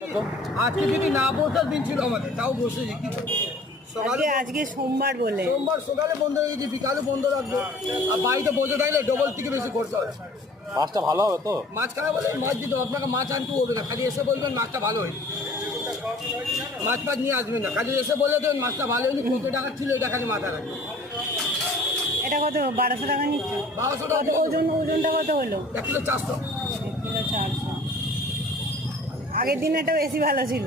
আজকে যদি না বসার দিন ছিল আমাদের তাও বসেছি কি সকালে আজকে সোমবার বলে সোমবার সকালে বন্ধ হয়ে গেছে, বিকালে বন্ধ রাখবো। আর বাড়িতে বসে থাকলে ডবল থেকে বেশি খরচা হচ্ছে। মাছটা ভালো হবে তো? মাছ খারাপ বলে মাছ দিতে হবে, আপনাকে মাছ আনতে হবে না, খালি এসে বলবেন মাছটা ভালো হয়নি। মাছ নিয়ে আসবেন না, খালি এসে বলে দেবেন মাছটা ভালো হয়নি, কত টাকা ছিল এটা খালি মাথা রাখবেন। এটা কত 1200 টাকা নিচ্ছে? 1200 টাকা। ওজনটা কত হলো? 1 কিলো 400। 1 কিলো 400। আগের দিন এটা বেশি ভালো ছিল।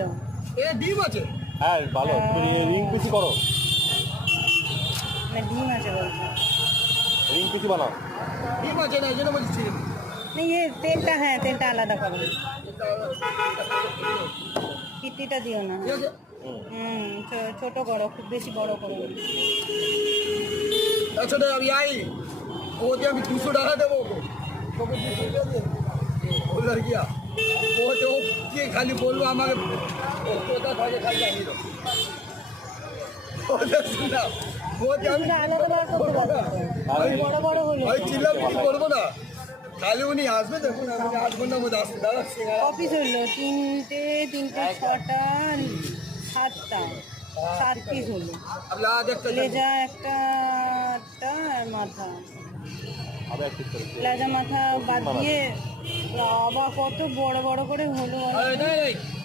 এ ডিম আছে? হ্যাঁ ভালো, তুমি রিং পিসি করো। না ডিম আছে বলছো? রিং পিসি বানাও। ডিম আছে না, এই জন্য বলছি ছিল। তেলটা, হ্যাঁ তেলটা আলাদা করো, কিটিটা দিও না। ঠিক আছে, ছোট করো, খুব বেশি বড় করো। একশো টাকা আমি আই ওকে আমি 200 টাকা দেবো তোকে 200 টাকা দেবো বললার গিয়া ওতে ও কে খালি বলবো আমাকে ও কোথা থাকে খালি জানিয়ে দাও ওটা শুনা ওতে আমি আলাদা করতে পারবো, বড় বড় হলো। আমি চিল্লাম কিছু করবো না, খালি উনি আসবে দেখুন আমি 8 ঘন্টার মধ্যে আসবে দাদা। কপিস হলো 3টে 6টা 7টা 7 পিস হলো। আপনার আজ একটা লেজা একটা আর মাথা, আবার এক পিস করে লেজা মাথা বাদ দিয়ে আবার কত বড় বড় করে হলো।